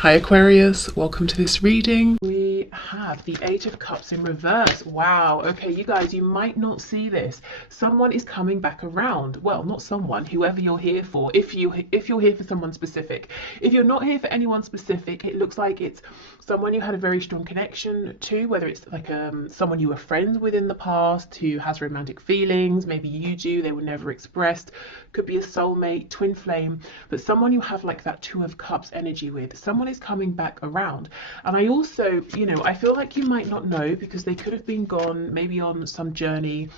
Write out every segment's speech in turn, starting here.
Hi Aquarius, welcome to this reading. We have the Eight of Cups in reverse. Wow, okay, you guys, you might not see this. Someone is coming back around. Well, not someone, whoever you're here for, if you're here for someone specific. If you're not here for anyone specific, it looks like it's someone you had a very strong connection to, whether it's like someone you were friends with in the past who has romantic feelings, maybe you do, they were never expressed, could be a soulmate, twin flame, but someone you have like that Two of Cups energy with. Someone is coming back around. And I also, I feel like you might not know because they could have been gone maybe on some journey,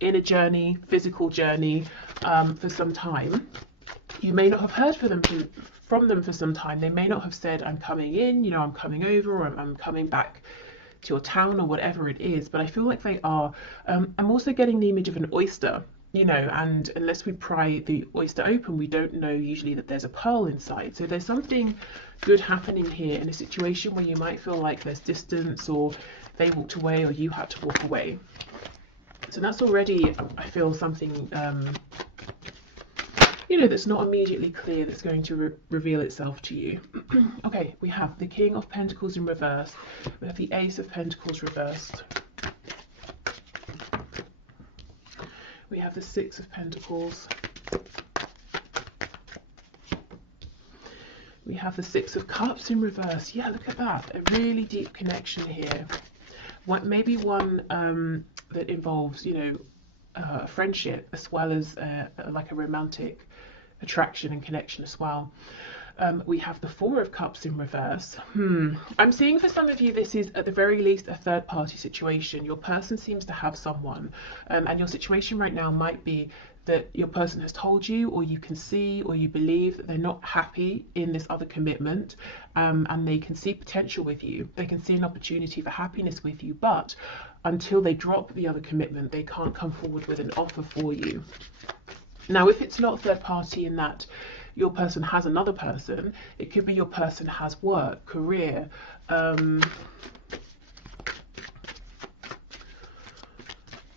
inner journey, physical journey, for some time. You may not have heard from them for some time. They may not have said, I'm coming in, I'm coming over, or I'm coming back to your town, or whatever it is, but I feel like they are. I'm also getting the image of an oyster, and unless we pry the oyster open, we don't know usually that there's a pearl inside. So there's something good happening here in a situation where you might feel like there's distance, or they walked away, or you had to walk away. So that's already, I feel, something that's not immediately clear, that's going to reveal itself to you. Okay, we have the King of Pentacles in reverse. We have the Ace of Pentacles reversed. We have the Six of Pentacles. We have the Six of Cups in reverse. Yeah, look at that. A really deep connection here. Maybe one that involves, a friendship as well as like a romantic attraction and connection as well. We have the Four of Cups in reverse. I'm seeing for some of you this is at the very least a third party situation. Your person seems to have someone, and your situation right now might be that your person has told you, or you can see, or you believe that they're not happy in this other commitment, and they can see potential with you. They can see an opportunity for happiness with you, but until they drop the other commitment, they can't come forward with an offer for you. Now, if it's not third party in that your person has another person, it could be your person has work, career,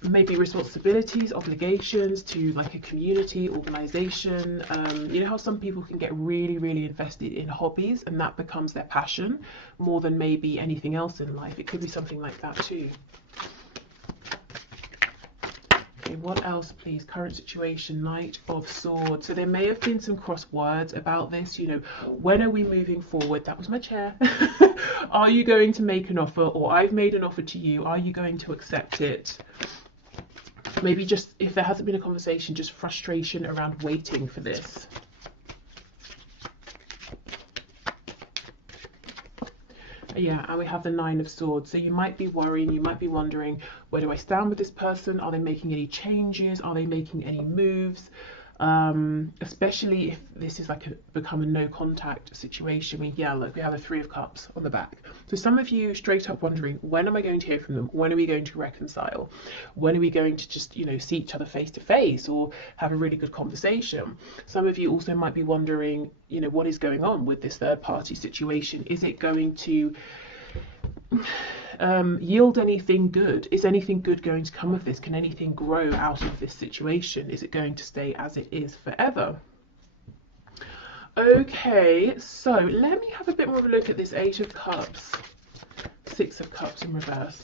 maybe responsibilities, obligations to like a community, organization. You know how some people can get really, really invested in hobbies and that becomes their passion more than maybe anything else in life. It could be something like that too. Okay, what else, please? Current situation, Knight of Swords. So there may have been some cross words about this, when are we moving forward? That was my chair. Are you going to make an offer, or I've made an offer to you? Are you going to accept it? Maybe just, if there hasn't been a conversation, just frustration around waiting for this. Yeah, and we have the Nine of Swords. So you might be worrying, you might be wondering, where do I stand with this person? Are they making any changes? Are they making any moves? Especially if this is like become a no contact situation. Look, we have a Three of Cups on the back. So some of you straight up wondering, when am I going to hear from them? When are we going to reconcile? When are we going to just, see each other face to face, or have a really good conversation? Some of you also might be wondering, what is going on with this third party situation? Is it going to yield anything good? Is anything good going to come of this? Can anything grow out of this situation? Is it going to stay as it is forever? Okay, so let me have a bit more of a look at this Eight of Cups, Six of Cups in reverse.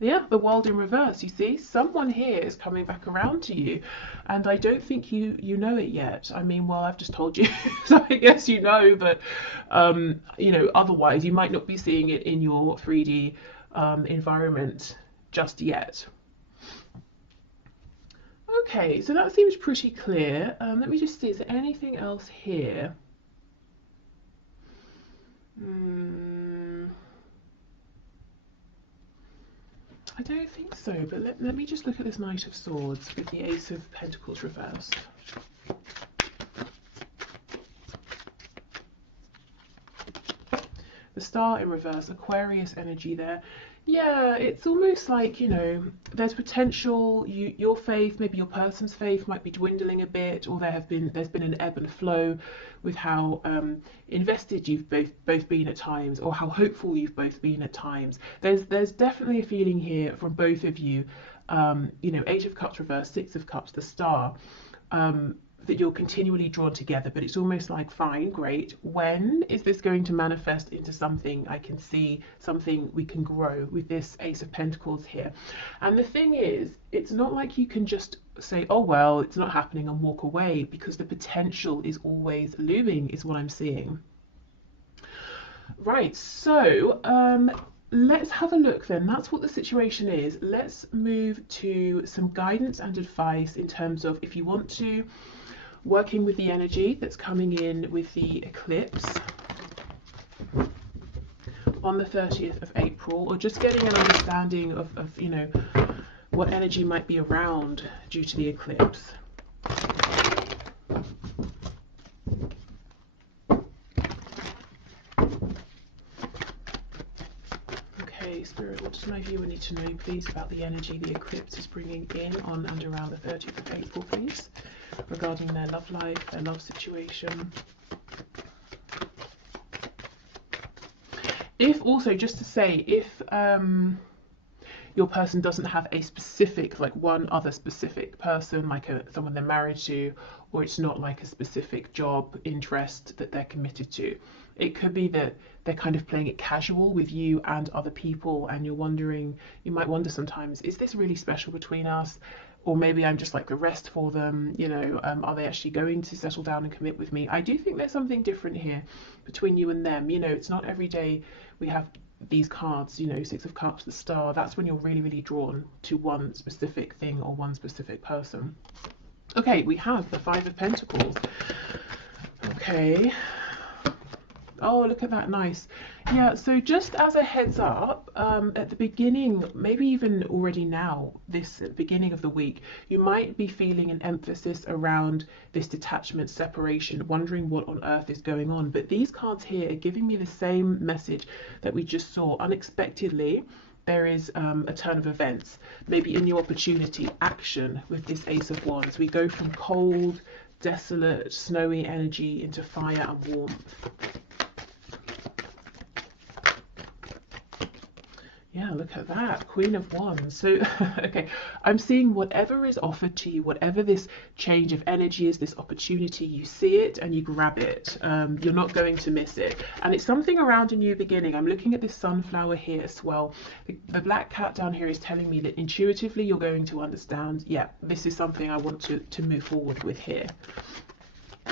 Yeah, the World in reverse. You see, someone here is coming back around to you, and I don't think you know it yet. I mean, well, I've just told you, so I guess you know, but otherwise you might not be seeing it in your 3D environment just yet. Okay, so that seems pretty clear. Let me just see, is there anything else here? I don't think so, but let me just look at this Knight of Swords with the Ace of Pentacles reversed. The Star in reverse, Aquarius energy there. Yeah, it's almost like, there's potential, your faith, maybe your person's faith might be dwindling a bit, or there's been an ebb and flow with how invested you've both been at times, or how hopeful you've both been at times. There's definitely a feeling here from both of you, Eight of Cups reversed, Six of Cups, the Star. that you're continually drawn together, but it's almost like, fine, great, when is this going to manifest into something I can see, something we can grow, with this Ace of Pentacles here? And the thing is, it's not like you can just say, oh well, it's not happening, and walk away, because the potential is always looming, is what I'm seeing. Right, so let's have a look then. That's what the situation is. Let's move to some guidance and advice in terms of, if you want to, working with the energy that's coming in with the eclipse on the 30th of April, or just getting an understanding of you know, what energy might be around due to the eclipse. Spirit, what does my viewer need to know, please, about the energy the eclipse is bringing in on and around the 30th of April, please, regarding their love life, their love situation? If also, just to say, if your person doesn't have a specific, like one other specific person, like someone they're married to, or it's not like a specific job interest that they're committed to, it could be that they're kind of playing it casual with you and other people, and you're wondering, you might wonder sometimes, is this really special between us? Or maybe I'm just like the rest for them, you know, are they actually going to settle down and commit with me? I do think there's something different here between you and them. You know, it's not every day we have these cards, you know, Six of Cups, the Star. That's when you're really, really drawn to one specific thing or one specific person. Okay, we have the Five of Pentacles. Okay. Oh, look at that, nice. Yeah, so just as a heads up, at the beginning, maybe even already now, this beginning of the week, you might be feeling an emphasis around this detachment, separation, wondering what on earth is going on. But these cards here are giving me the same message that we just saw. Unexpectedly, there is a turn of events, maybe in your opportunity, action with this Ace of Wands. We go from cold, desolate, snowy energy into fire and warmth. Yeah, look at that, Queen of Wands. So, okay, I'm seeing whatever is offered to you, whatever this change of energy is, this opportunity, you see it and you grab it. You're not going to miss it. And it's something around a new beginning. I'm looking at this sunflower here as well. The black cat down here is telling me that intuitively you're going to understand, yeah, this is something I want to move forward with here.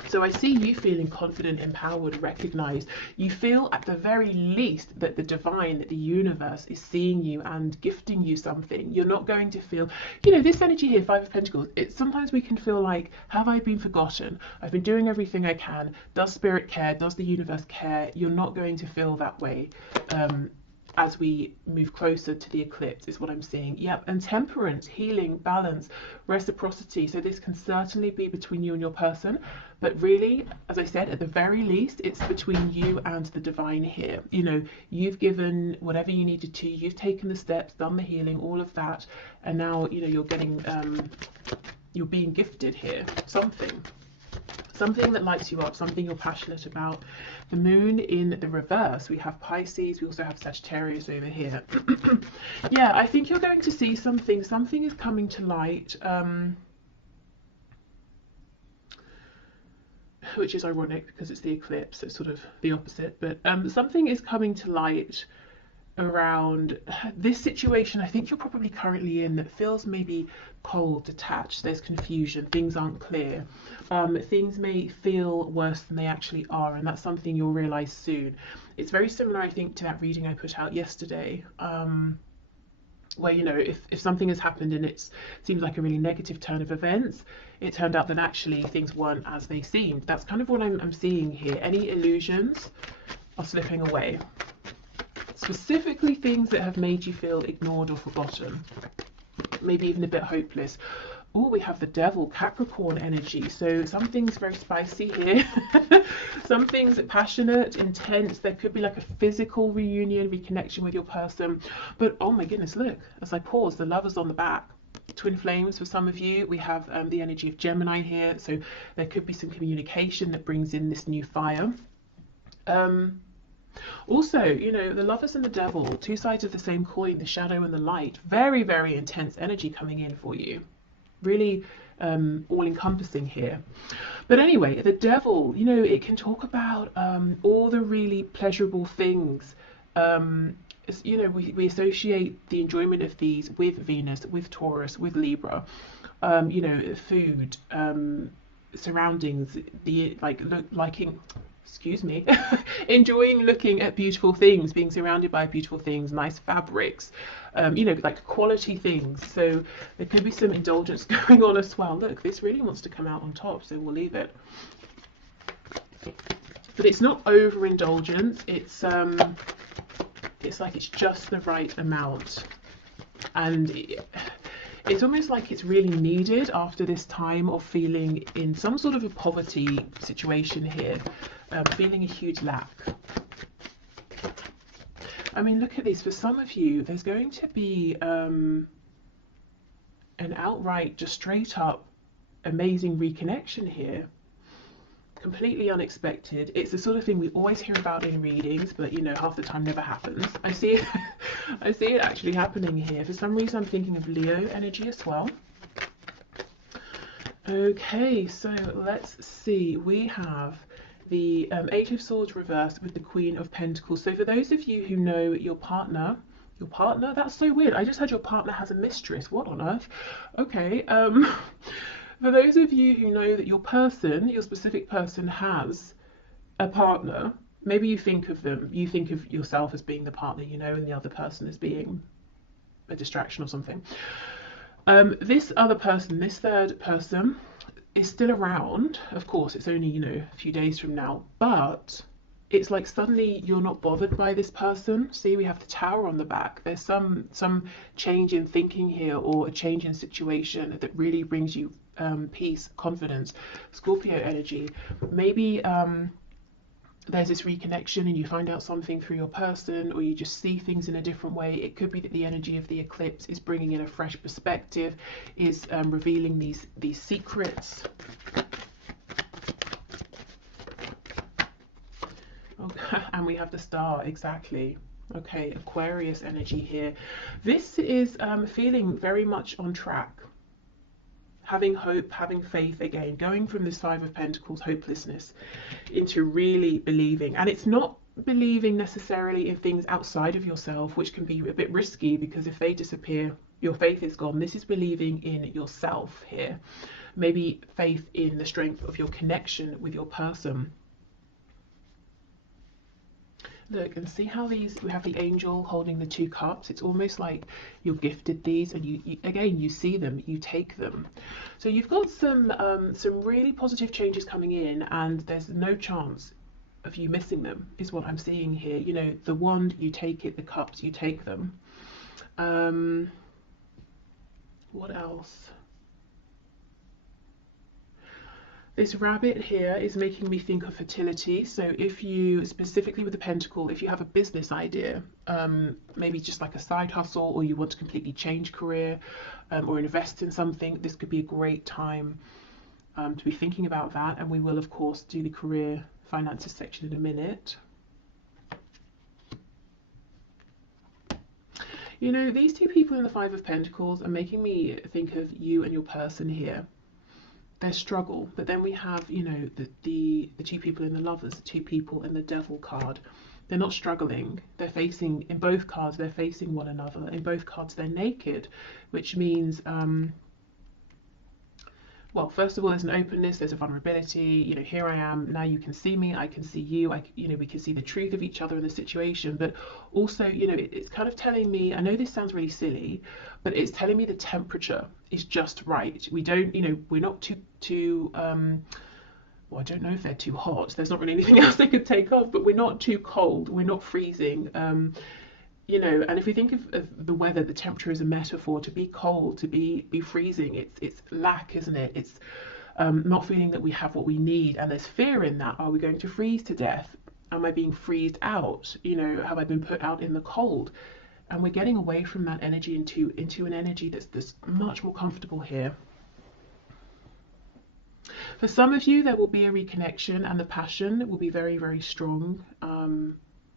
So I see you feeling confident, empowered, recognized. You feel at the very least that the divine, that the universe is seeing you and gifting you something. You're not going to feel, you know, this energy here, Five of Pentacles, sometimes we can feel like, have I been forgotten? I've been doing everything I can. Does Spirit care? Does the universe care? You're not going to feel that way. As we move closer to the eclipse is what I'm seeing. Yep, and temperance, healing, balance, reciprocity. So this can certainly be between you and your person, but really, as I said, at the very least, it's between you and the divine here. You know, you've given whatever you needed to, you've taken the steps, done the healing, all of that, and now, you know, you're getting, you're being gifted here, something that lights you up, something you're passionate about. The moon in the reverse, we have Pisces, we also have Sagittarius over here. Yeah, I think you're going to see something is coming to light, which is ironic because it's the eclipse, it's sort of the opposite, but something is coming to light around this situation I think you're probably currently in, that feels maybe cold, detached, there's confusion, things aren't clear, things may feel worse than they actually are, and that's something you'll realize soon. It's very similar, I think, to that reading I put out yesterday, where, you know, if something has happened and it seems like a really negative turn of events, it turned out that actually things weren't as they seemed. That's kind of what I'm seeing here. Any illusions are slipping away. Specifically things that have made you feel ignored or forgotten, maybe even a bit hopeless. Oh, we have the Devil, Capricorn energy. So something's very spicy here. Something's passionate, intense. There could be like a physical reunion, reconnection with your person. But oh my goodness, look, as I pause, the Lover's on the back. Twin flames for some of you. We have the energy of Gemini here. So there could be some communication that brings in this new fire. Also, you know, the Lovers and the Devil, two sides of the same coin, the shadow and the light. Very, very intense energy coming in for you. Really all-encompassing here. But anyway, the devil, you know, it can talk about all the really pleasurable things. You know, we associate the enjoyment of these with Venus, with Taurus, with Libra. You know, food, surroundings, the liking, excuse me, enjoying looking at beautiful things, being surrounded by beautiful things, nice fabrics, you know, like quality things. So there could be some indulgence going on as well. Look, this really wants to come out on top, so we'll leave it. But it's not overindulgence. It's like it's just the right amount, and it's almost like it's really needed after this time of feeling in some sort of a poverty situation here, feeling a huge lack. I mean, look at this. For some of you, there's going to be an outright, just straight up amazing reconnection here. Completely unexpected. It's the sort of thing we always hear about in readings, but you know, half the time never happens. I see it I see it actually happening here. For some reason I'm thinking of Leo energy as well. Okay, so let's see. We have the Eight of Swords reversed with the Queen of Pentacles. So for those of you who know your partner, that's so weird. I just heard your partner has a mistress. What on earth? Okay, for those of you who know that your person, your specific person, has a partner, maybe you think of them, you think of yourself as being the partner, you know, and the other person as being a distraction or something. This other person, this third person, is still around. Of course, it's only, you know, a few days from now, but it's like suddenly you're not bothered by this person. See, we have the Tower on the back. There's some change in thinking here, or a change in situation that really brings you peace, confidence. Scorpio energy. Maybe there's this reconnection and you find out something through your person, or you just see things in a different way. It could be that the energy of the eclipse is bringing in a fresh perspective, is revealing these secrets. Okay, and we have the Star, exactly. Okay, Aquarius energy here. This is feeling very much on track. Having hope, having faith again, going from this Five of Pentacles, hopelessness, into really believing. And it's not believing necessarily in things outside of yourself, which can be a bit risky, because if they disappear, your faith is gone. This is believing in yourself here. Maybe faith in the strength of your connection with your person. Look and see how these, we have the angel holding the two cups. It's almost like you're gifted these, and you again, you see them, you take them. So you've got some really positive changes coming in, and there's no chance of you missing them, is what I'm seeing here. You know, the wand, you take it, the cups, you take them. What else? This rabbit here is making me think of fertility. So if you, specifically with the pentacle, if you have a business idea, maybe just like a side hustle, or you want to completely change career, or invest in something, this could be a great time to be thinking about that. And we will, of course, do the career finances section in a minute. You know, these two people in the Five of Pentacles are making me think of you and your person here. Their struggle, but then we have, you know, the two people in the Lovers, the two people in the Devil card. They're not struggling. They're facing, in both cards, they're facing one another. In both cards, they're naked, which means, well, first of all, there's an openness, there's a vulnerability. You know, here I am, now you can see me, I can see you, you know, we can see the truth of each other in the situation. But also, you know, it's kind of telling me, I know this sounds really silly, but it's telling me the temperature is just right. We don't, you know, we're not too well, I don't know if they're too hot. There's not really anything else they could take off, but we're not too cold, we're not freezing. You know, and if we think of the weather, the temperature is a metaphor. To be cold, to be freezing, it's lack, isn't it? It's not feeling that we have what we need, and there's fear in that. Are we going to freeze to death? Am I being freezed out? You know, have I been put out in the cold? And we're getting away from that energy into an energy that's much more comfortable here. For some of you, there will be a reconnection, and the passion will be very, very strong.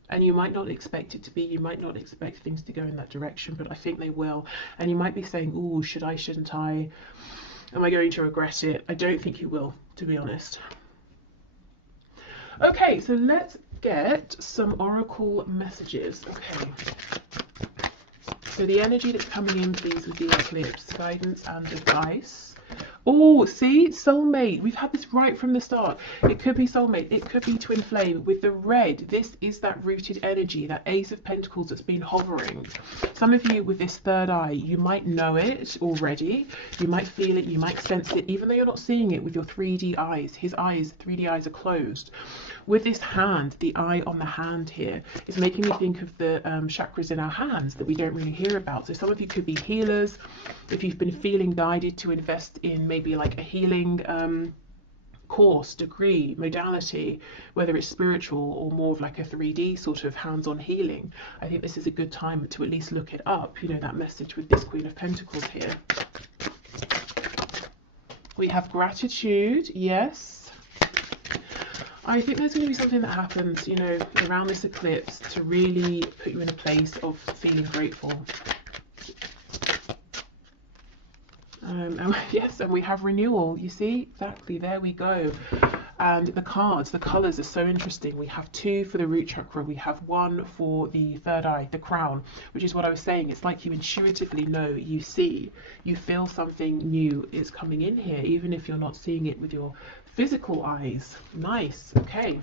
And you might not expect it to be, you might not expect things to go in that direction, but I think they will. And you might be saying, oh, should I, shouldn't I? Am I going to regret it? I don't think you will, to be honest. Okay, so let's get some oracle messages. Okay. So the energy that's coming in, please, with the eclipse, guidance and advice. Oh, see, soulmate. We've had this right from the start. It could be soulmate. It could be twin flame. With the red, this is that rooted energy, that Ace of Pentacles that's been hovering. Some of you with this third eye, you might know it already. You might feel it. You might sense it, even though you're not seeing it with your 3D eyes. His eyes, 3D eyes, are closed. With this hand, the eye on the hand here is making me think of the chakras in our hands that we don't really hear about. So some of you could be healers. If you've been feeling guided to invest in maybe like a healing course, degree, modality, whether it's spiritual or more of like a 3D sort of hands-on healing, I think this is a good time to at least look it up. You know, that message with this Queen of Pentacles here. We have gratitude, yes. I think there's going to be something that happens, you know, around this eclipse to really put you in a place of feeling grateful. And yes, and we have renewal, you see, exactly, there we go. And the cards, the colours are so interesting. We have 2 for the root chakra, we have 1 for the third eye, the crown, which is what I was saying. It's like you intuitively know, you see, you feel something new is coming in here, even if you're not seeing it with your physical eyes. Nice, okay.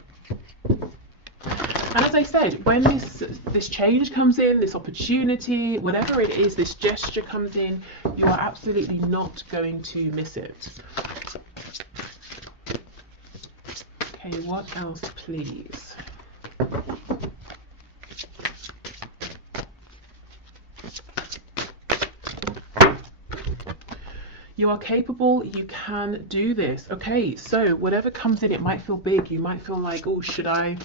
And as I said, when this change comes in, this opportunity, whatever it is, this gesture comes in, you are absolutely not going to miss it. Okay, what else, please? You are capable, you can do this. Okay, so whatever comes in, it might feel big. You might feel like, oh, should I?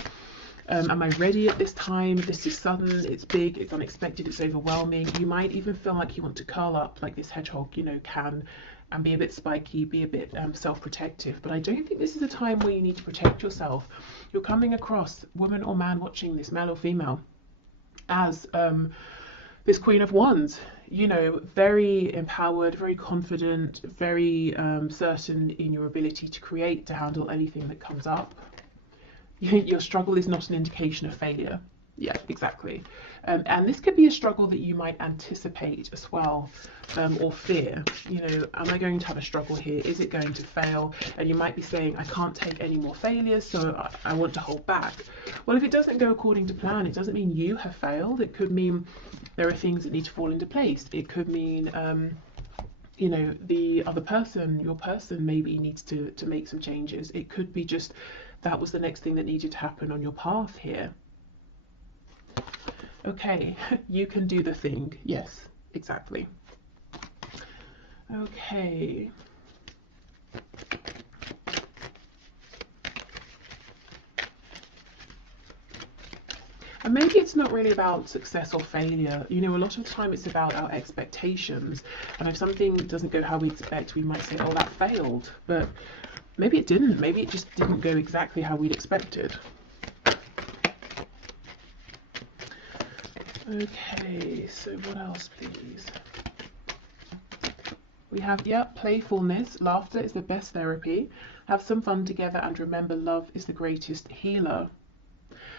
Am I ready at this time? This is sudden, it's big, it's unexpected, it's overwhelming. You might even feel like you want to curl up like this hedgehog, you know, can, and be a bit spiky, be a bit self-protective. But I don't think this is a time where you need to protect yourself. You're coming across, woman or man watching this, male or female, as this Queen of Wands, you know, very empowered, very confident, very certain in your ability to create, to handle anything that comes up. Your struggle is not an indication of failure. Yeah, exactly. And this could be a struggle that you might anticipate as well, or fear. You know, am I going to have a struggle here? Is it going to fail? And you might be saying, I can't take any more failures, so I want to hold back. Well, if it doesn't go according to plan, it doesn't mean you have failed. It could mean there are things that need to fall into place. It could mean, you know, the other person, your person maybe needs to make some changes. It could be just that was the next thing that needed to happen on your path here. Okay, you can do the thing. Yes, exactly. Okay. And maybe it's not really about success or failure. You know, a lot of the time it's about our expectations. And if something doesn't go how we expect, we might say, oh, that failed. But maybe it didn't. Maybe it just didn't go exactly how we'd expected. Okay, so what else, please? We have, playfulness. Laughter is the best therapy. Have some fun together and remember, love is the greatest healer.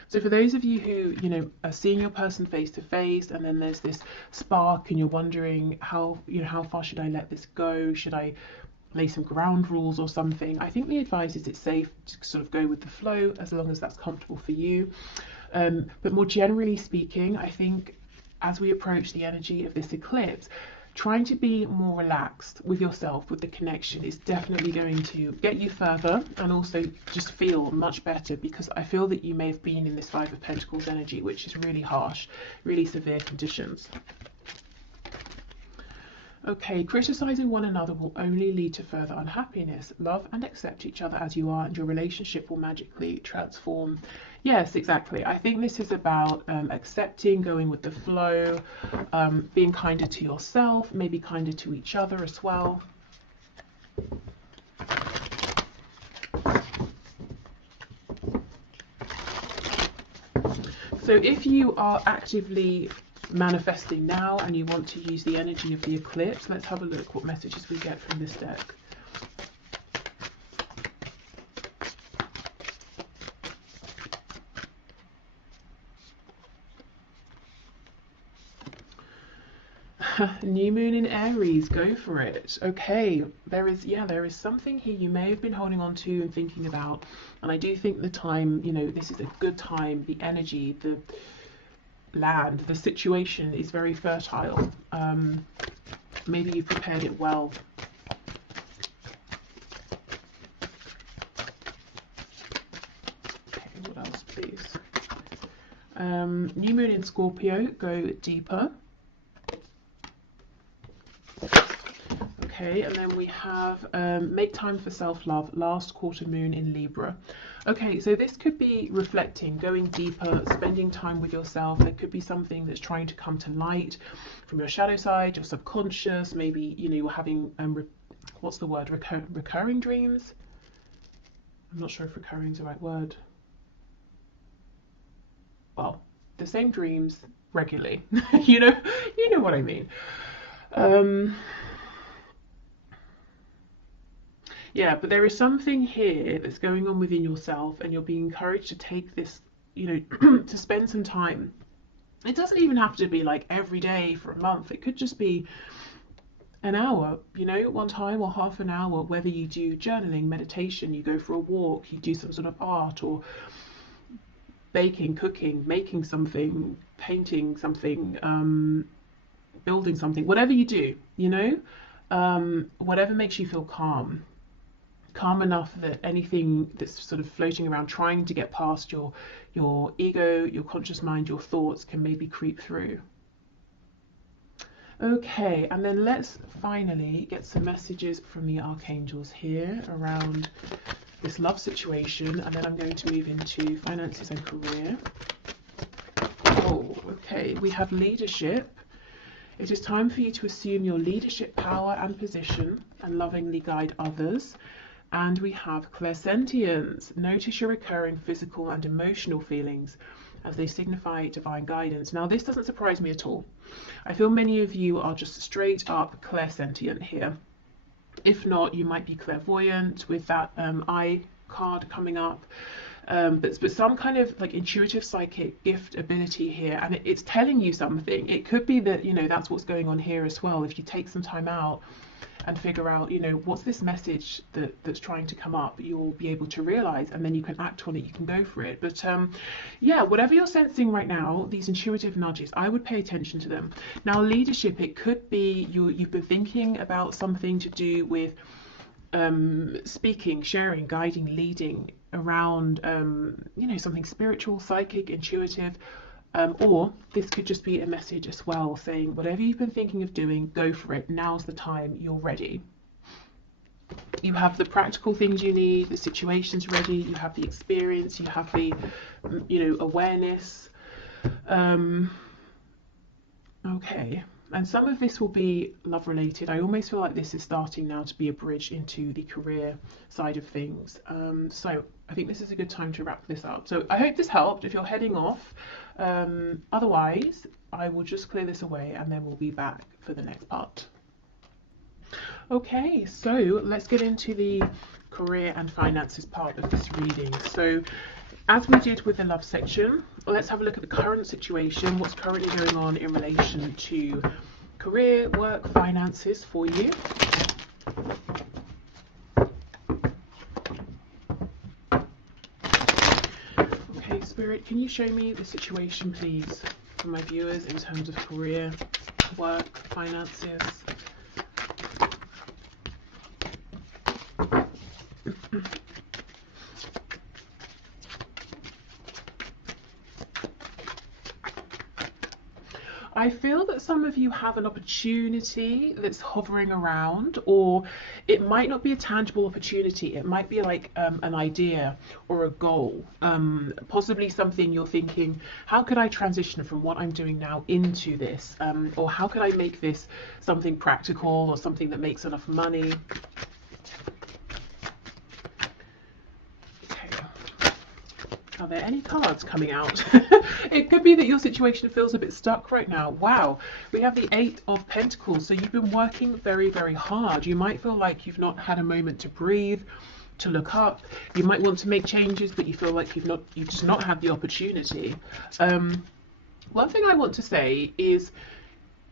So for those of you who, you know, are seeing your person face to face, and then there's this spark and you're wondering how far should I let this go? Should I lay some ground rules or something? I think the advice is it's safe to sort of go with the flow as long as that's comfortable for you. But more generally speaking, I think as we approach the energy of this eclipse, trying to be more relaxed with yourself, with the connection, is definitely going to get you further and also just feel much better, because I feel that you may have been in this Five of Pentacles energy, which is really harsh, really severe conditions. Okay, criticizing one another will only lead to further unhappiness. Love and accept each other as you are, and your relationship will magically transform. Yes, exactly. I think this is about accepting, going with the flow, being kinder to yourself, maybe kinder to each other as well. So if you are actively manifesting now and you want to use the energy of the eclipse, let's have a look what messages we get from this deck. New moon in Aries, go for it. Okay, there is something here you may have been holding on to and thinking about. And I do think the time, this is a good time. The energy, the land, the situation is very fertile. Maybe you've prepared it well. Okay, what else, please? New moon in Scorpio, go deeper. Okay, and then we have make time for self-love, last quarter moon in Libra. Okay, so this could be reflecting, going deeper, spending time with yourself. There could be something that's trying to come to light from your shadow side, your subconscious. Maybe, you're having, what's the word, recurring dreams? I'm not sure if recurring is the right word. Well, the same dreams regularly. you know what I mean. Yeah, but there is something here that's going on within yourself, and you're being encouraged to take this, to spend some time. It doesn't even have to be like every day for a month. It could just be an hour, one time, or half an hour, whether you do journaling, meditation, you go for a walk, you do some sort of art, or baking, cooking, making something, painting something, building something, whatever you do, whatever makes you feel calm enough that anything that's sort of floating around trying to get past your ego, your conscious mind, your thoughts can maybe creep through. Okay, and then let's finally get some messages from the archangels here around this love situation, and then I'm going to move into finances and career. Oh, okay, we have leadership. It is time for you to assume your leadership power and position and lovingly guide others. And we have clairsentience. Notice your recurring physical and emotional feelings as they signify divine guidance. Now, this doesn't surprise me at all. I feel many of you are just straight up clairsentient here. If not, you might be clairvoyant with that eye card coming up. But some kind of like intuitive psychic gift ability here, and it's telling you something. It could be that, that's what's going on here as well. If you take some time out and figure out, what's this message that's trying to come up, you'll be able to realize, and then you can act on it, you can go for it. But yeah, whatever you're sensing right now, these intuitive nudges, I would pay attention to them. Now, leadership, it could be you've been thinking about something to do with speaking, sharing, guiding, leading around, something spiritual, psychic, intuitive. Or this could just be a message as well, saying whatever you've been thinking of doing, go for it. Now's the time, you're ready. You have the practical things you need, the situation's ready, you have the experience, you have the, awareness. Okay, and some of this will be love related. I almost feel like this is starting now to be a bridge into the career side of things. So I think this is a good time to wrap this up. So I hope this helped if you're heading off. Otherwise, I will just clear this away and then we'll be back for the next part. Okay, so let's get into the career and finances part of this reading. So as we did with the love section, let's have a look at the current situation, what's currently going on in relation to career, work, finances for you. Okay, Spirit, can you show me the situation, please, for my viewers in terms of career, work, finances? I feel that some of you have an opportunity that's hovering around, or it might not be a tangible opportunity. It might be like an idea or a goal, possibly something you're thinking, how could I transition from what I'm doing now into this? Or how could I make this something practical or something that makes enough money? Are there any cards coming out? It could be that your situation feels a bit stuck right now. Wow, we have the 8 of Pentacles. So you've been working very, very hard. You might feel like you've not had a moment to breathe, to look up. You might want to make changes, but you feel like you've just not had the opportunity. One thing I want to say is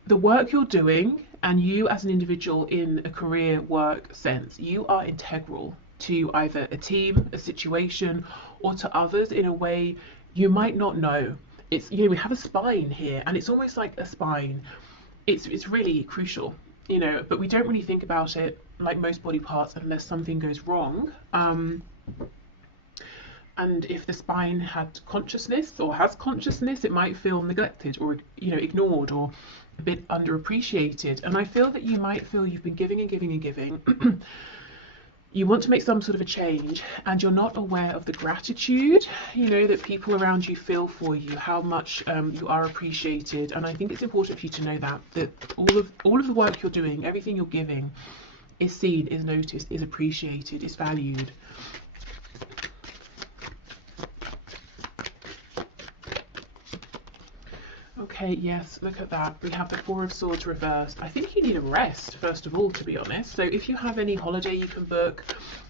the work you're doing and you as an individual in a career work sense, you are integral to either a team, a situation, or to others in a way you might not know. It's, you know, we have a spine here, and it's almost like a spine. It's really crucial, you know, but we don't really think about it like most body parts unless something goes wrong. And if the spine had consciousness or has consciousness, it might feel neglected or, you know, ignored or a bit underappreciated. And I feel that you might feel you've been giving and giving and giving. You want to make some sort of a change and you're not aware of the gratitude, you know, that people around you feel for you, how much you are appreciated. And I think it's important for you to know that all of the work you're doing, everything you're giving is seen, is noticed, is appreciated, is valued. Okay, yes, look at that. We have the Four of Swords reversed. I think you need a rest, first of all, to be honest. So if you have any holiday you can book,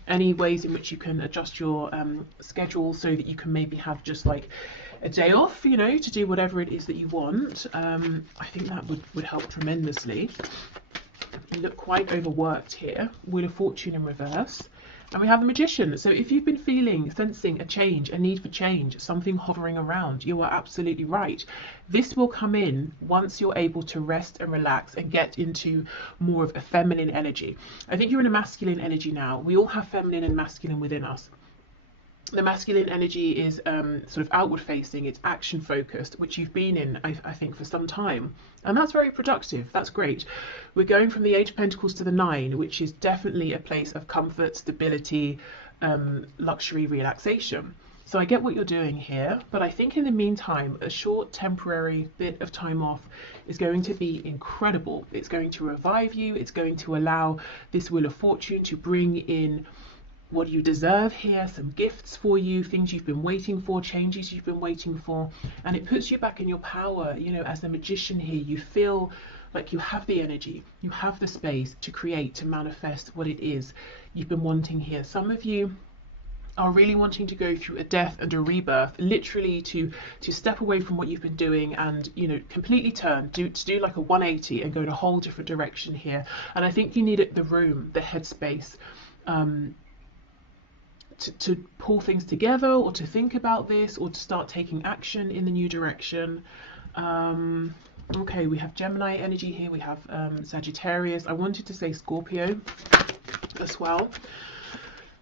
any ways in which you can adjust your schedule so that you can maybe have just like a day off, you know, to do whatever it is that you want, I think that would help tremendously. You look quite overworked here. Wheel of Fortune in reverse. And we have the Magician. So if you've been sensing a change, a need for change, something hovering around, you are absolutely right. This will come in once you're able to rest and relax and get into more of a feminine energy. I think you're in a masculine energy now. We all have feminine and masculine within us. The masculine energy is sort of outward facing, it's action focused, which you've been in, I think, for some time. And that's very productive, that's great. We're going from the Eight of Pentacles to the Nine, which is definitely a place of comfort, stability, luxury, relaxation. So I get what you're doing here, but I think in the meantime, a short temporary bit of time off is going to be incredible. It's going to revive you, it's going to allow this Wheel of Fortune to bring in what you deserve here, some gifts for you, things you've been waiting for, changes you've been waiting for, and it puts you back in your power. You know, as the Magician here, you feel like you have the energy, you have the space to create, to manifest what it is you've been wanting here. Some of you are really wanting to go through a death and a rebirth, literally to step away from what you've been doing and, you know, completely turn, to do like a 180 and go in a whole different direction here. And I think you need the room, the headspace, to pull things together, or to think about this, or to start taking action in the new direction. Okay, we have Gemini energy here, we have Sagittarius. I wanted to say Scorpio as well.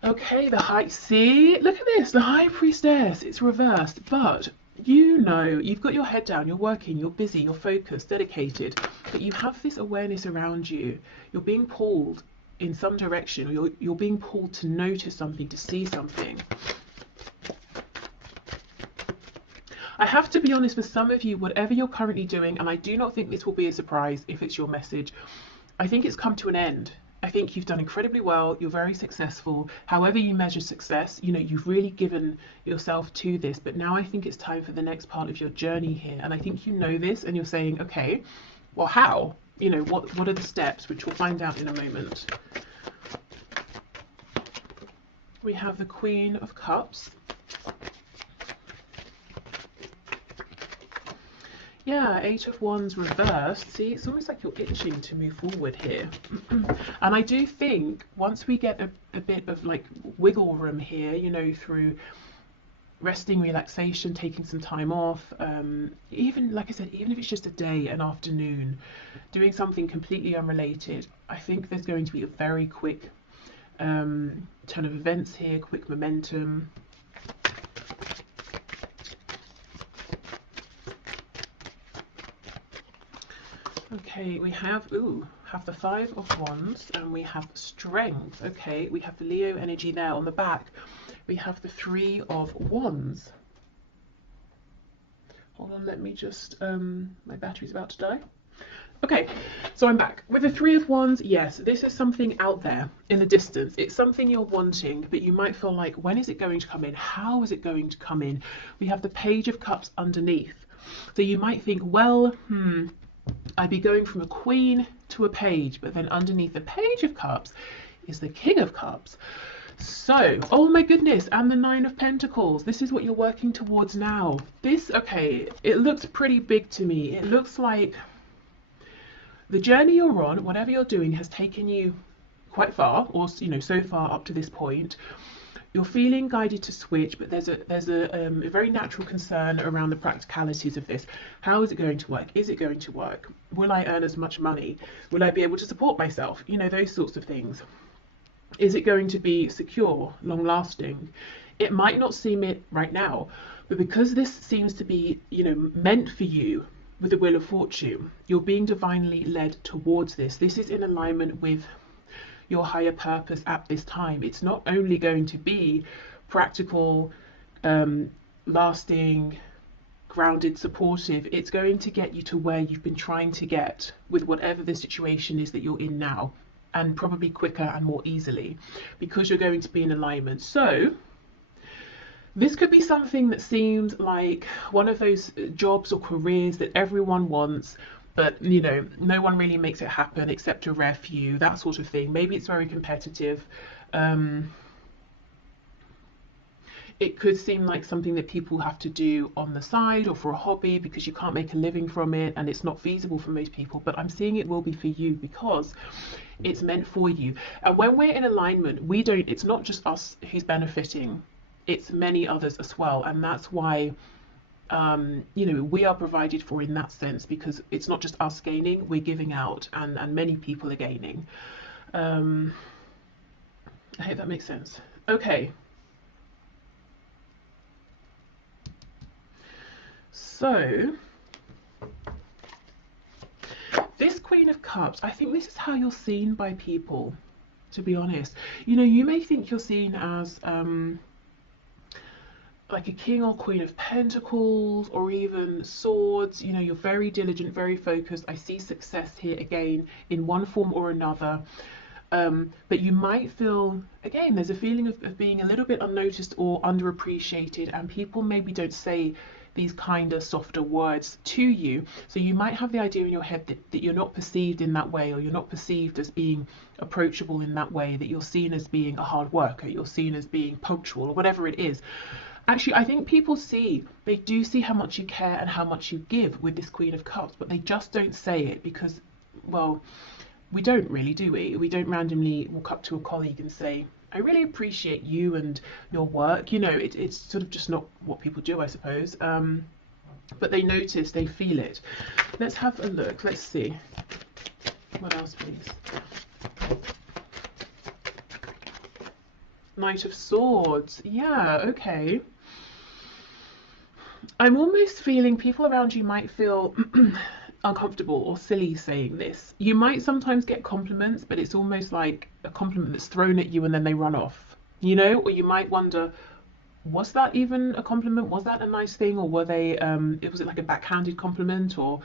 Okay, see, look at this, the High Priestess, it's reversed, but you know, you've got your head down, you're working, you're busy, you're focused, dedicated, but you have this awareness around you. You're being pulled in some direction, or you're being pulled to notice something, to see something. I have to be honest, with some of you, whatever you're currently doing, and I do not think this will be a surprise if it's your message, I think it's come to an end. I think you've done incredibly well, you're very successful. However you measure success, you know, you've really given yourself to this, but now I think it's time for the next part of your journey here. And I think you know this, and you're saying, okay, well, how? You know, what are the steps, which we'll find out in a moment. We have the Queen of Cups. Yeah, Eight of Wands reversed. See, it's almost like you're itching to move forward here. And I do think once we get a bit of like wiggle room here, you know, through resting, relaxation, taking some time off, even, like I said, even if it's just a day, an afternoon, doing something completely unrelated, I think there's going to be a very quick turn of events here, quick momentum. Okay, we have the Five of Wands, and we have Strength. Okay, we have the Leo energy there on the back. We have the Three of Wands. Hold on, let me just, my battery's about to die. Okay, so I'm back. With the Three of Wands, yes, this is something out there in the distance. It's something you're wanting, but you might feel like, when is it going to come in? How is it going to come in? We have the Page of Cups underneath. So you might think, well, I'd be going from a queen to a page, but then underneath the Page of Cups is the King of Cups. So, oh my goodness, and the Nine of Pentacles. This is what you're working towards now. This, okay, it looks pretty big to me. It looks like the journey you're on, whatever you're doing, has taken you quite far, or so far up to this point. You're feeling guided to switch, but there's a very natural concern around the practicalities of this. How is it going to work? Is it going to work? Will I earn as much money? Will I be able to support myself? Those sorts of things. Is it going to be secure, long lasting? It might not seem it right now, but because this seems to be, meant for you with the Wheel of Fortune, you're being divinely led towards this. This is in alignment with your higher purpose at this time. It's not only going to be practical, lasting, grounded, supportive. It's going to get you to where you've been trying to get with whatever the situation is that you're in now, and probably quicker and more easily, because you're going to be in alignment. So this could be something that seems like one of those jobs or careers that everyone wants, but no one really makes it happen except a rare few, that sort of thing. Maybe it's very competitive. It could seem like something that people have to do on the side or for a hobby because you can't make a living from it and it's not feasible for most people, but I'm seeing it will be for you because it's meant for you. And when we're in alignment, it's not just us who's benefiting, it's many others as well. And that's why we are provided for in that sense, because it's not just us gaining, we're giving out, and many people are gaining. I hope that makes sense. Okay. So this Queen of Cups, I think this is how you're seen by people, to be honest. You may think you're seen as like a King or Queen of Pentacles, or even Swords. You're very diligent, very focused. I see success here again in one form or another. But you might feel, again, there's a feeling of being a little bit unnoticed or underappreciated, and people maybe don't say these kinder, softer words to you. So you might have the idea in your head that you're not perceived in that way, or you're not perceived as being approachable in that way, that you're seen as being a hard worker, you're seen as being punctual, or whatever it is. Actually, I think people they do see how much you care and how much you give with this Queen of Cups, but they just don't say it because, well, we don't really, do we? We don't randomly walk up to a colleague and say, I really appreciate you and your work. It's sort of just not what people do, I suppose. But they notice, they feel it. Let's have a look. Let's see. What else, please? Knight of Swords. Yeah, okay. I'm almost feeling people around you might feel uncomfortable or silly saying this. You might sometimes get compliments, but it's almost like a compliment that's thrown at you and then they run off, or you might wonder, was that even a compliment? Was that a nice thing? Or was it like a backhanded compliment? Or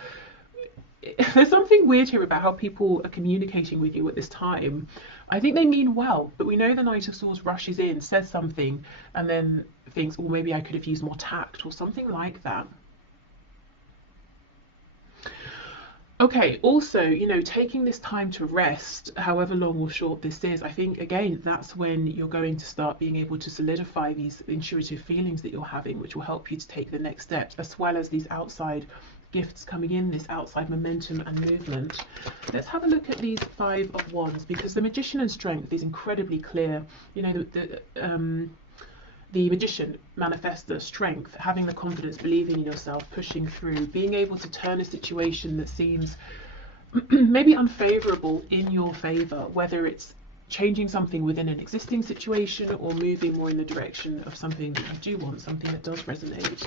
there's something weird here about how people are communicating with you at this time. I think they mean well, but we know the Knight of Swords rushes in, says something, and then thinks, oh, maybe I could have used more tact or something like that. Okay, also, taking this time to rest, however long or short this is, I think, again, that's when you're going to start being able to solidify these intuitive feelings that you're having, which will help you to take the next steps, as well as these outside gifts coming in, this outside momentum and movement. Let's have a look at these Five of Wands, because the Magician and Strength is incredibly clear. The Magician manifests the strength, having the confidence, believing in yourself, pushing through, being able to turn a situation that seems maybe unfavorable in your favor, whether it's changing something within an existing situation or moving more in the direction of something that you do want, something that does resonate.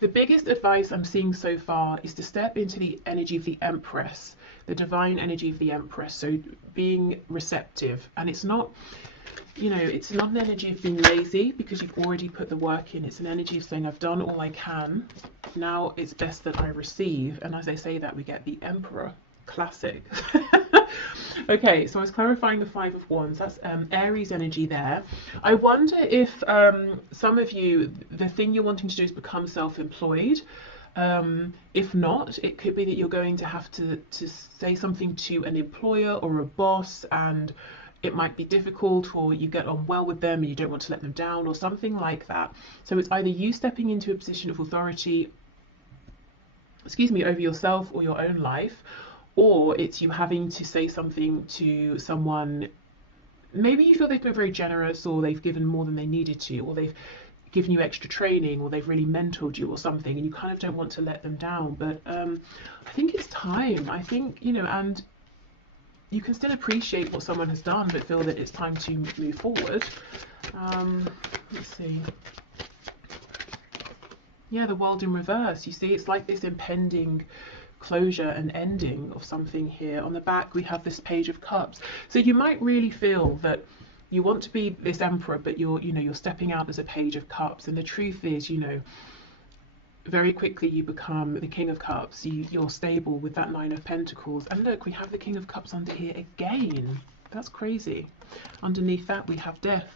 The biggest advice I'm seeing so far is to step into the energy of the Empress, the divine energy of the Empress. So being receptive, and it's not an energy of being lazy because you've already put the work in. It's an energy of saying, I've done all I can. Now it's best that I receive. And as I say that, we get the Emperor. Classic. Okay, so I was clarifying the Five of Wands. That's Aries energy there. I wonder if some of you, the thing you're wanting to do is become self-employed. If not, it could be that you're going to have to say something to an employer or a boss, and it might be difficult, or you get on well with them and you don't want to let them down, or something like that. So it's either you stepping into a position of authority, excuse me, over yourself or your own life, or it's you having to say something to someone. Maybe you feel they've been very generous, or they've given more than they needed to, or they've given you extra training, or they've really mentored you or something, and you kind of don't want to let them down. But I think it's time. I think, you know, and you can still appreciate what someone has done, but feel that it's time to move forward. Let's see. Yeah, the World in reverse. You see, it's like this impending closure and ending of something here. On the back, we have this Page of Cups. So you might really feel that you want to be this Emperor, but you're stepping out as a Page of Cups. And the truth is, you know, very quickly you become the King of Cups. You're stable with that Nine of Pentacles. And look, we have the King of Cups under here again. That's crazy. Underneath that, we have Death.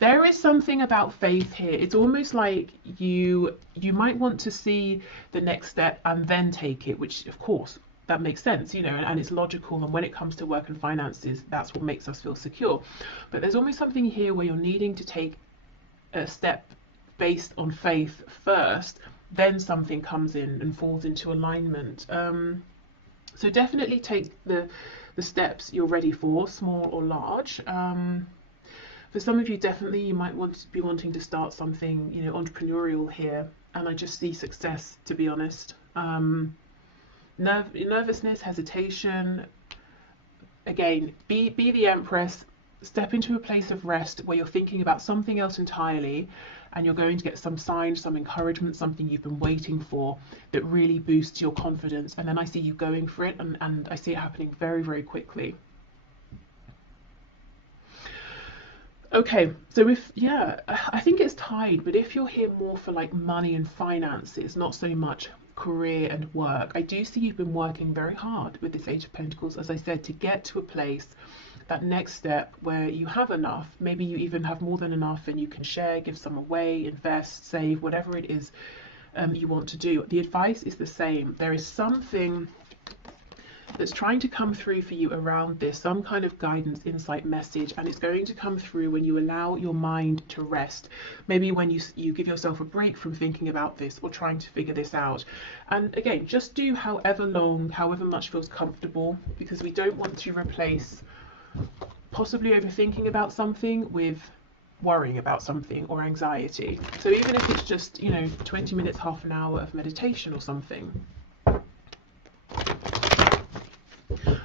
There is something about faith here. It's almost like you might want to see the next step and then take it, which of course that makes sense, you know, and it's logical. And when it comes to work and finances, that's what makes us feel secure. But there's almost something here where you're needing to take a step based on faith first, then something comes in and falls into alignment. So definitely take the steps you're ready for, small or large. For some of you, definitely you might want to be wanting to start something, you know, entrepreneurial here. And I just see success, to be honest. Nervousness, hesitation. Again, be the Empress. Step into a place of rest where you're thinking about something else entirely, and you're going to get some sign, some encouragement, something you've been waiting for that really boosts your confidence. And then I see you going for it, and I see it happening very, very quickly. Okay, so I think it's tied, but if you're here more for like money and finances, not so much career and work, I do see you've been working very hard with this Eight of Pentacles, as I said, to get to a place, that next step where you have enough. Maybe you even have more than enough and you can share, give some away, invest, save, whatever it is you want to do. The advice is the same. There is something that's trying to come through for you around this, some kind of guidance, insight, message, and it's going to come through when you allow your mind to rest. Maybe when you give yourself a break from thinking about this or trying to figure this out. And again, just do however long, however much feels comfortable, because we don't want to replace possibly overthinking about something with worrying about something or anxiety. So even if it's just, you know, 20 minutes, half an hour of meditation or something.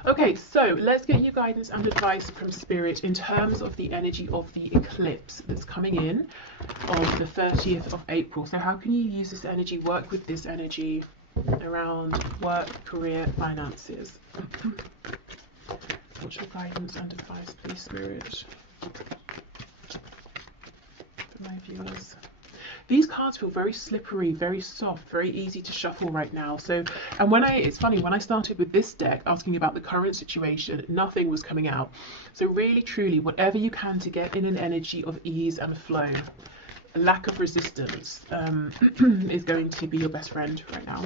Okay, so let's get you guidance and advice from Spirit in terms of the energy of the eclipse that's coming in on the 30th of April. So how can you use this energy, work with this energy around work, career, finances? What's your guidance and advice, please, Spirit, for my viewers? These cards feel very slippery, very soft, very easy to shuffle right now. So, and it's funny, when I started with this deck asking about the current situation, nothing was coming out. So really, truly, whatever you can to get in an energy of ease and flow, a lack of resistance is going to be your best friend right now.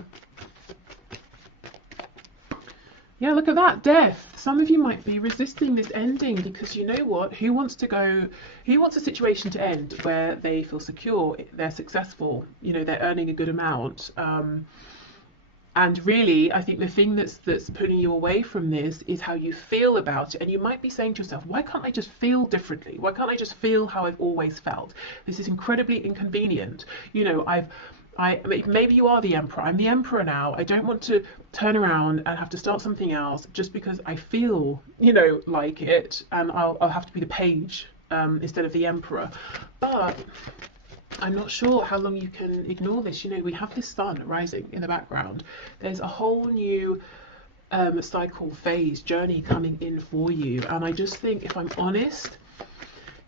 Yeah, look at that, Death. Some of you might be resisting this ending because you know what? Who wants a situation to end where they feel secure, they're successful, you know, they're earning a good amount. And really, I think the thing that's pulling you away from this is how you feel about it. And you might be saying to yourself, why can't I just feel differently? Why can't I just feel how I've always felt? This is incredibly inconvenient. You know, maybe you are the Emperor. I'm the Emperor now. I don't want to turn around and have to start something else just because I feel, you know, like it, and I'll have to be the Page instead of the Emperor. But I'm not sure how long you can ignore this. You know, we have this sun rising in the background. There's a whole new cycle, phase, journey coming in for you. And I just think, if I'm honest,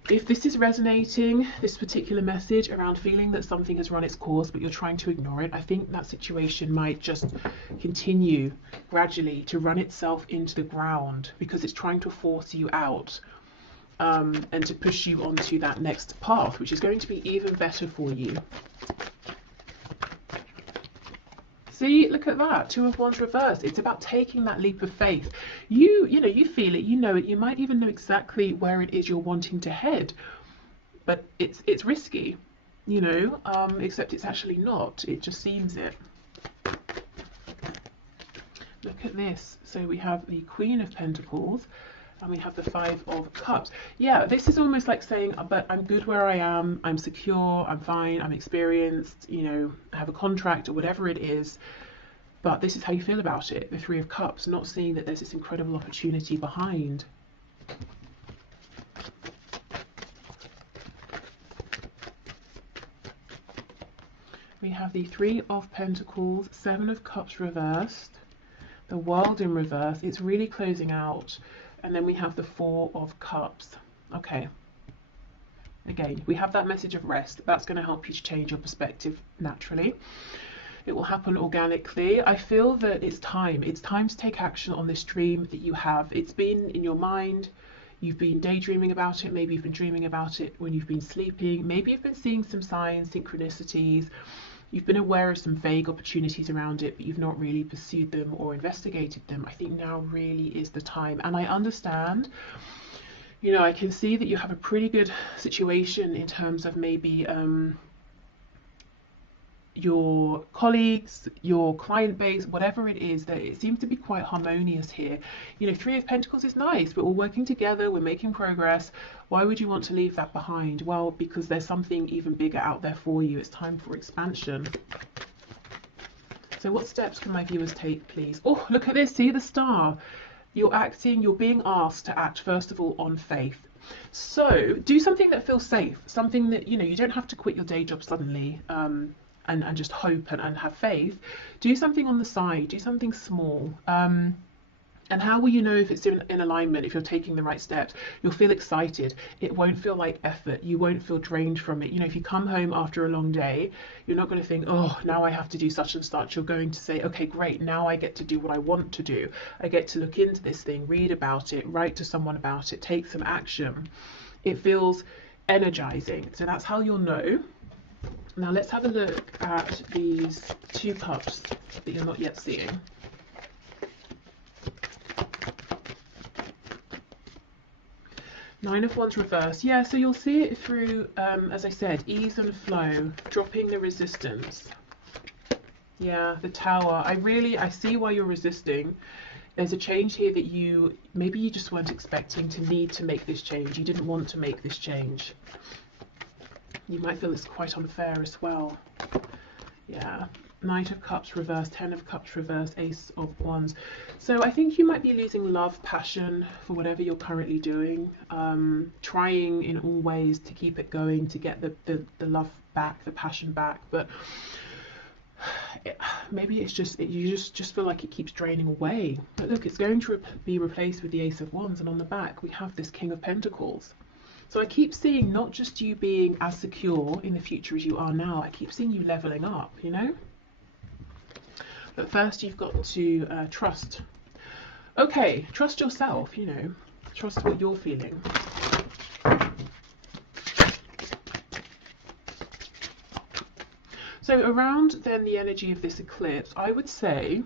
if this is resonating, this particular message around feeling that something has run its course but you're trying to ignore it, I think that situation might just continue gradually to run itself into the ground because it's trying to force you out and to push you onto that next path, which is going to be even better for you. See, look at that, Two of Wands reversed. It's about taking that leap of faith. You know, you feel it, you know it, you might even know exactly where it is you're wanting to head, but it's risky, you know, except it's actually not. It just seems it. look at this. So we have the Queen of Pentacles and we have the Five of Cups. Yeah, this is almost like saying, but I'm good where I am, I'm secure, I'm fine, I'm experienced, you know, I have a contract or whatever it is. But this is how you feel about it, the Three of Cups, not seeing that there's this incredible opportunity behind. We have the Three of Pentacles, Seven of Cups reversed, the World in reverse. It's really closing out. And then we have the Four of Cups. Okay. Again, we have that message of rest. That's going to help you to change your perspective naturally. It will happen organically. I feel that it's time. It's time to take action on this dream that you have. It's been in your mind. You've been daydreaming about it. Maybe you've been dreaming about it when you've been sleeping. Maybe you've been seeing some signs, synchronicities. You've been aware of some vague opportunities around it, but you've not really pursued them or investigated them. I think now really is the time. And I understand, you know, I can see that you have a pretty good situation in terms of maybe your colleagues, your client base, whatever it is, that it seems to be quite harmonious here. You know, Three of Pentacles is nice. We're all working together, we're making progress. Why would you want to leave that behind? Well, because there's something even bigger out there for you. It's time for expansion. So what steps can my viewers take, please? Oh, look at this, see the star. You're being asked to act, first of all, on faith. So do something that feels safe, something that, you know, you don't have to quit your day job suddenly, and just hope and have faith. Do something on the side, do something small. And how will you know if it's in alignment, if you're taking the right steps? You'll feel excited. It won't feel like effort. You won't feel drained from it. You know, if you come home after a long day, you're not going to think, oh, now I have to do such and such. You're going to say, okay, great, now I get to do what I want to do. I get to look into this thing, read about it, write to someone about it, take some action. It feels energizing. So that's how you'll know. Now let's have a look at these two cups that you're not yet seeing. Nine of Wands reverse. Yeah, so you'll see it through, as I said, ease and flow, dropping the resistance. Yeah, the Tower. I see why you're resisting. There's a change here that maybe you just weren't expecting to need to make this change. You didn't want to make this change. You might feel it's quite unfair as well. Yeah. Knight of Cups reverse, Ten of Cups reverse, Ace of Wands. So I think you might be losing love, passion for whatever you're currently doing. Trying in all ways to keep it going, to get the love back, the passion back. But maybe it's just, you just feel like it keeps draining away. But look, it's going to be replaced with the Ace of Wands. And on the back, we have this King of Pentacles. So I keep seeing not just you being as secure in the future as you are now, I keep seeing you leveling up, you know? But first you've got to trust. Okay, trust yourself, you know, trust what you're feeling. So around then the energy of this eclipse, I would say,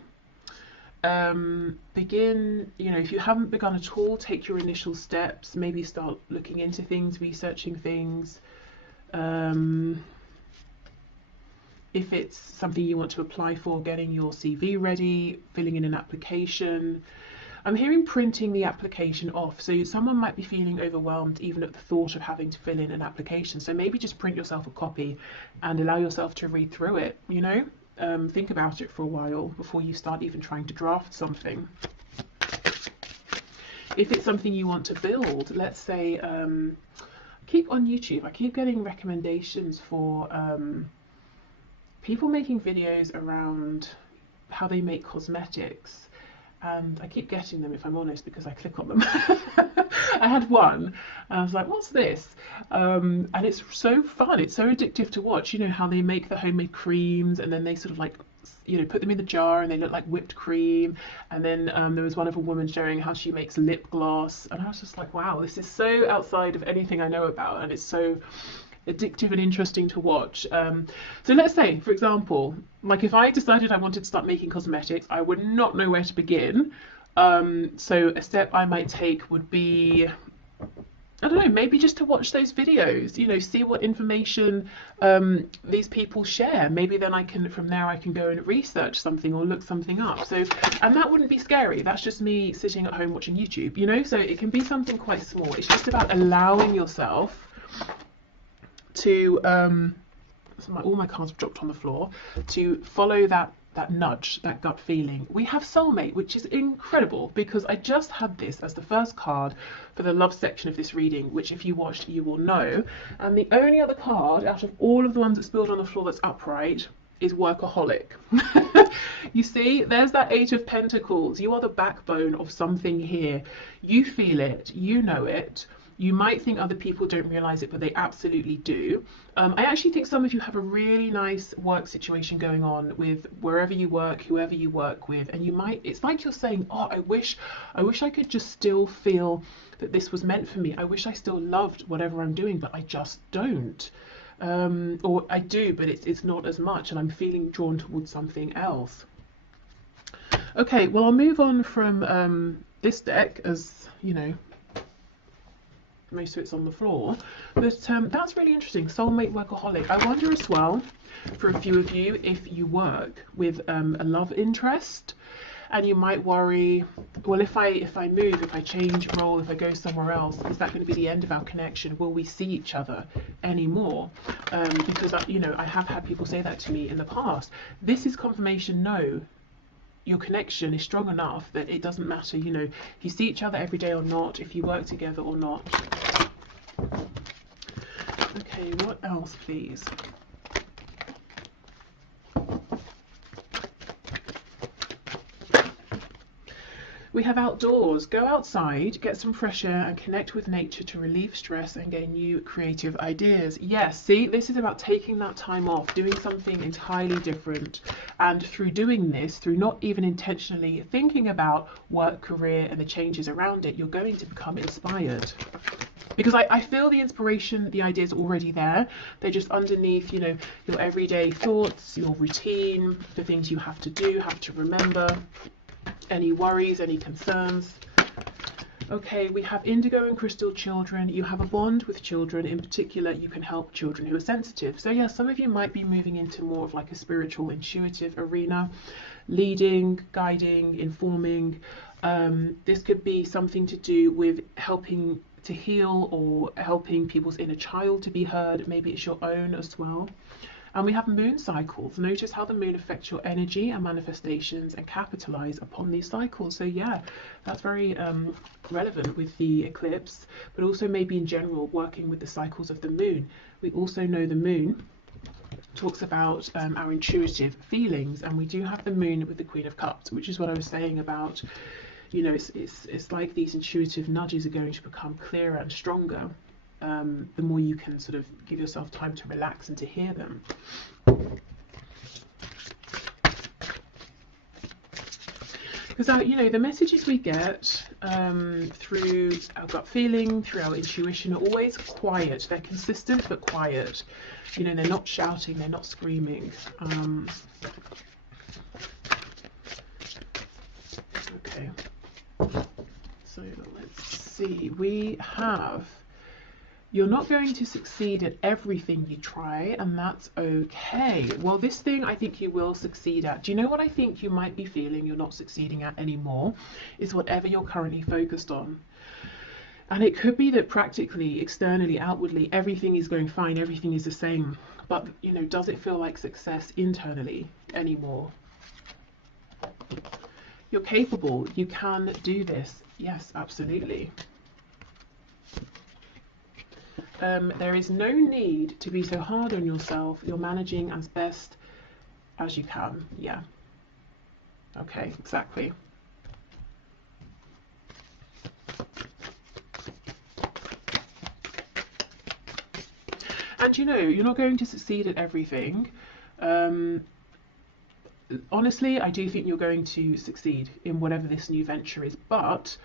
begin, you know, if you haven't begun at all, take your initial steps, maybe start looking into things, researching things. If it's something you want to apply for, getting your CV ready, filling in an application. I'm hearing printing the application off. So someone might be feeling overwhelmed even at the thought of having to fill in an application. So maybe just print yourself a copy and allow yourself to read through it, you know? Think about it for a while before you start even trying to draft something. If it's something you want to build, let's say, keep on YouTube. I keep getting recommendations for people making videos around how they make cosmetics. And I keep getting them, if I'm honest, because I click on them. I had one and I was like, what's this? And it's so fun, it's so addictive to watch, you know, how they make the homemade creams and then they sort of like, you know, put them in the jar and they look like whipped cream. And then there was one of a woman showing how she makes lip gloss, and I was just like, wow, this is so outside of anything I know about, and it's so addictive and interesting to watch. So let's say, for example, like if I decided I wanted to start making cosmetics, I would not know where to begin. So a step I might take would be I don't know, maybe just to watch those videos, you know, see what information these people share. Maybe then I can, from there, I can go and research something or look something up. So, and that wouldn't be scary. That's just me sitting at home watching YouTube, you know? So it can be something quite small. It's just about allowing yourself to, so all my cards have dropped on the floor, to follow that nudge, that gut feeling. We have soulmate, which is incredible because I just had this as the first card for the love section of this reading, which if you watched you will know. And the only other card out of all of the ones that spilled on the floor that's upright is workaholic. You see, there's that Eight of Pentacles. You are the backbone of something here. You feel it, you know it. You might think other people don't realize it, but they absolutely do. I actually think some of you have a really nice work situation going on with wherever you work, whoever you work with, and you might, it's like you're saying, oh, I wish I could just still feel that this was meant for me. I wish I still loved whatever I'm doing, but I just don't. Or I do, but it's not as much, and I'm feeling drawn towards something else. Okay, well, I'll move on from this deck, as you know, most of it's on the floor, but that's really interesting. Soulmate, workaholic. I wonder as well, for a few of you, if you work with a love interest, and you might worry, well, if I move, if I change role, if I go somewhere else, is that going to be the end of our connection? Will we see each other anymore? Because you know, I have had people say that to me in the past. This is confirmation. No, your connection is strong enough that it doesn't matter, you know, if you see each other every day or not, if you work together or not. Okay, what else, please? We have outdoors. Go outside, get some fresh air and connect with nature to relieve stress and gain new creative ideas. Yes, see, this is about taking that time off, doing something entirely different. And through doing this, through not even intentionally thinking about work, career and the changes around it, you're going to become inspired. Because I feel the inspiration, the ideas already there. They're just underneath, you know, your everyday thoughts, your routine, the things you have to do, have to remember. Any worries, any concerns. Okay, we have indigo and crystal children. You have a bond with children. In particular, you can help children who are sensitive. So yeah, some of you might be moving into more of like a spiritual, intuitive arena, leading, guiding, informing. This could be something to do with helping to heal or helping people's inner child to be heard. Maybe it's your own as well. And we have moon cycles. Notice how the moon affects your energy and manifestations and capitalize upon these cycles. So yeah, that's very relevant with the eclipse, but also maybe in general working with the cycles of the moon. We also know the moon talks about our intuitive feelings, and we do have the moon with the Queen of Cups, which is what I was saying about, you know, it's like these intuitive nudges are going to become clearer and stronger. The more you can sort of give yourself time to relax and to hear them. Because you know, the messages we get through our gut feeling, through our intuition, are always quiet. They're consistent but quiet. You know, they're not shouting, they're not screaming. Okay, so let's see. We have, you're not going to succeed at everything you try, and that's okay. Well, this thing I think you will succeed at. Do you know what I think you might be feeling you're not succeeding at anymore? Is whatever you're currently focused on. And it could be that practically, externally, outwardly, everything is going fine, everything is the same. But, you know, does it feel like success internally anymore? You're capable. You can do this. Yes, absolutely. There is no need to be so hard on yourself. You're managing as best as you can. Yeah. Okay, exactly. And you know, you're not going to succeed at everything. Honestly, I do think you're going to succeed in whatever this new venture is. But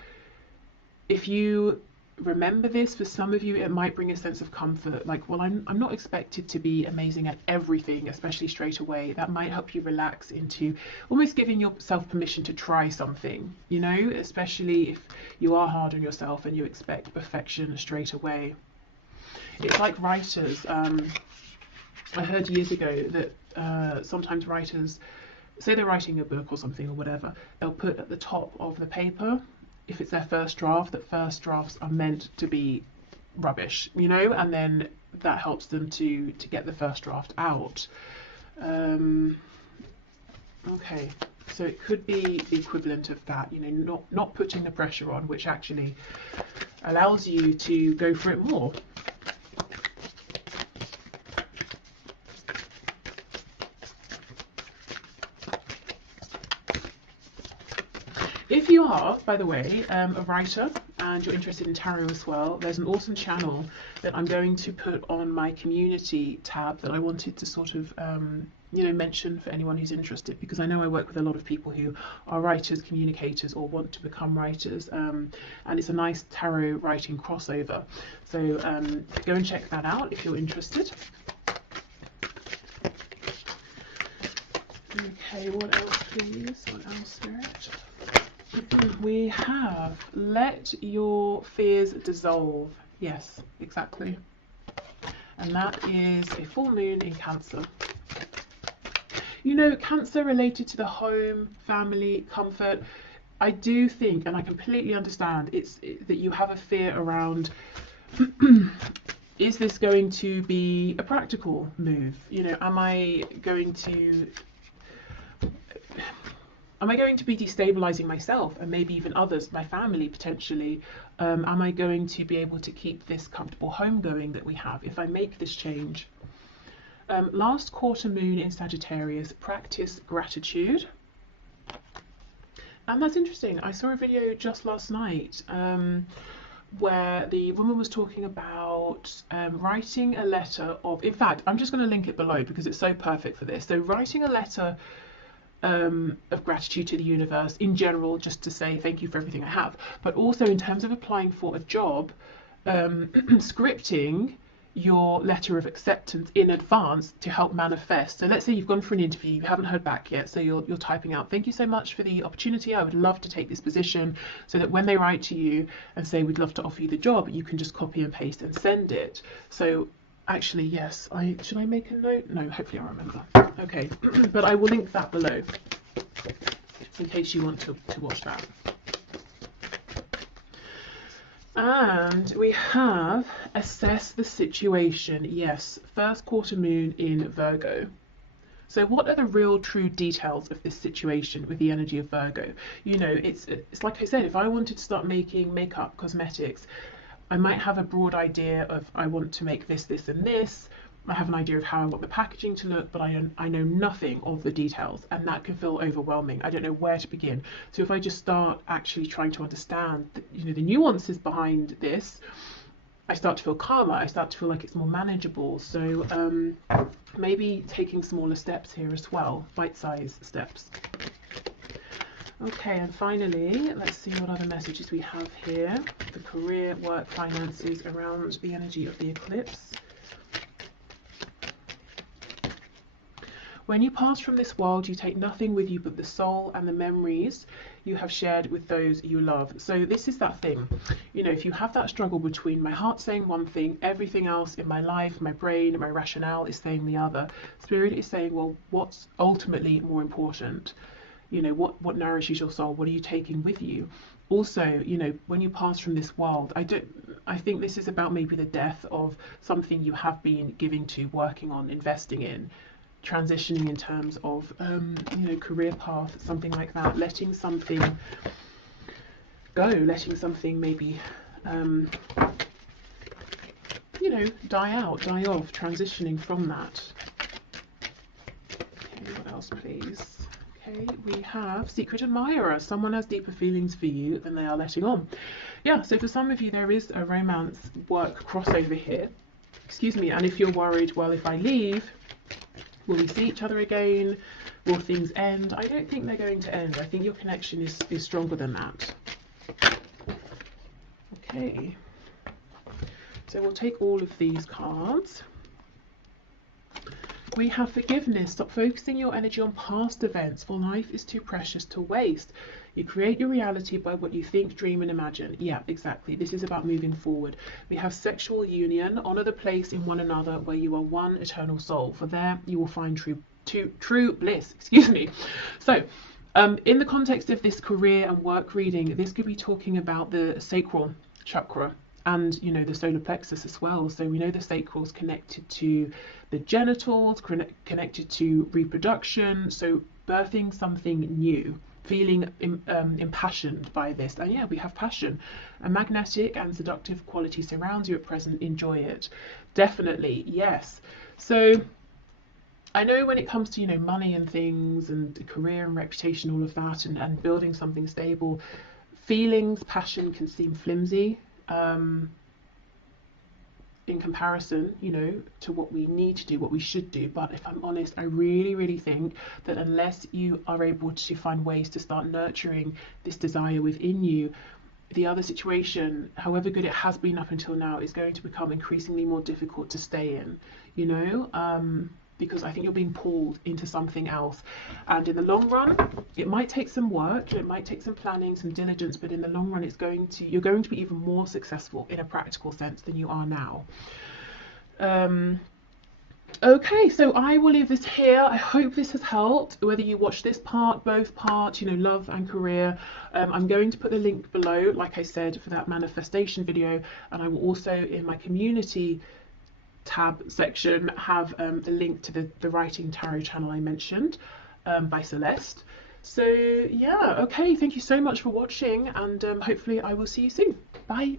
if you remember this. For some of you, it might bring a sense of comfort, like, well, I'm not expected to be amazing at everything, especially straight away. That might help you relax into almost giving yourself permission to try something, you know, especially if you are hard on yourself and you expect perfection straight away. It's like writers. I heard years ago that sometimes writers, say they're writing a book or something or whatever, they'll put at the top of the paper, if it's their first draft, that first drafts are meant to be rubbish, you know, and then that helps them to get the first draft out. Okay, so it could be the equivalent of that, you know, not putting the pressure on, which actually allows you to go for it more. If you are, by the way, a writer and you're interested in tarot as well, there's an awesome channel that I'm going to put on my community tab that I wanted to sort of, you know, mention for anyone who's interested, because I know I work with a lot of people who are writers, communicators, or want to become writers, and it's a nice tarot writing crossover. So go and check that out if you're interested. Okay, what else, please? What else, Spirit? We have let your fears dissolve. Yes, exactly. And that is a full moon in Cancer. You know, Cancer related to the home, family, comfort. I do think, and I completely understand, that you have a fear around is this going to be a practical move? You know, am I going to be destabilizing myself and maybe even others, my family potentially? Am I going to be able to keep this comfortable home going that we have if I make this change? Last quarter moon in Sagittarius, practice gratitude. And that's interesting. I saw a video just last night where the woman was talking about writing a letter of, in fact, I'm just going to link it below because it's so perfect for this. So writing a letter of gratitude to the universe in general, just to say thank you for everything I have, but also in terms of applying for a job, scripting your letter of acceptance in advance to help manifest. So let's say you've gone for an interview, you haven't heard back yet, so you're typing out, thank you so much for the opportunity, I would love to take this position, so that when they write to you and say we'd love to offer you the job, you can just copy and paste and send it. So actually, yes, should I make a note? No, hopefully I remember. Okay, but I will link that below in case you want to watch that. And we have assess the situation. Yes, first quarter moon in Virgo. So what are the real true details of this situation with the energy of Virgo? You know, it's like I said, if I wanted to start making makeup, cosmetics, I might have a broad idea of I want to make this, this and this. I have an idea of how I want the packaging to look, but I know nothing of the details, and that can feel overwhelming. I don't know where to begin. So if I just start actually trying to understand, you know, the nuances behind this, I start to feel calmer. I start to feel like it's more manageable. So maybe taking smaller steps here as well, bite-sized steps. Okay, and finally, let's see what other messages we have here. The career, work, finances around the energy of the eclipse. When you pass from this world, you take nothing with you but the soul and the memories you have shared with those you love. So this is that thing, you know, if you have that struggle between my heart saying one thing, everything else in my life, my brain, my rationale is saying the other. Spirit is saying, well, what's ultimately more important? You know, what nourishes your soul? What are you taking with you? Also, you know, when you pass from this world, I think this is about maybe the death of something you have been giving to, working on, investing in, transitioning in terms of you know, career path, something like that, letting something go, letting something maybe you know, die out, die off, transitioning from that. Okay, what else please? Okay, we have secret admirer. Someone has deeper feelings for you than they are letting on. Yeah, so for some of you there is a romance work crossover here, excuse me, and if you're worried, well, if I leave, will we see each other again? Will things end? I don't think they're going to end. I think your connection is stronger than that. Okay. So we'll take all of these cards. We have forgiveness. Stop focusing your energy on past events, for life is too precious to waste. You create your reality by what you think, dream, and imagine. Yeah, exactly. This is about moving forward. We have sexual union. Honor the place in one another where you are one eternal soul. For there you will find true bliss. Excuse me. So, in the context of this career and work reading, this could be talking about the sacral chakra and, you know, the solar plexus as well. So we know the sacral is connected to the genitals, connected to reproduction, so birthing something new, feeling impassioned by this. And yeah, we have passion. A magnetic and seductive quality surrounds you at present. Enjoy it. Definitely, yes. So I know when it comes to, you know, money and things and career and reputation, all of that, and building something stable, feelings, passion can seem flimsy in comparison, you know, to what we need to do, what we should do. But if I'm honest, I really think that unless you are able to find ways to start nurturing this desire within you, the other situation, however good it has been up until now, is going to become increasingly more difficult to stay in, you know, because I think you're being pulled into something else. And in the long run, it might take some work, it might take some planning, some diligence, but in the long run, you're going to be even more successful in a practical sense than you are now. Okay, so I will leave this here. I hope this has helped, whether you watch this part, both parts, you know, love and career. I'm going to put the link below, like I said, for that manifestation video, and I will also, in my community tab section, have the link to the writing tarot channel I mentioned by Celeste. So yeah, okay, thank you so much for watching, and hopefully I will see you soon. Bye.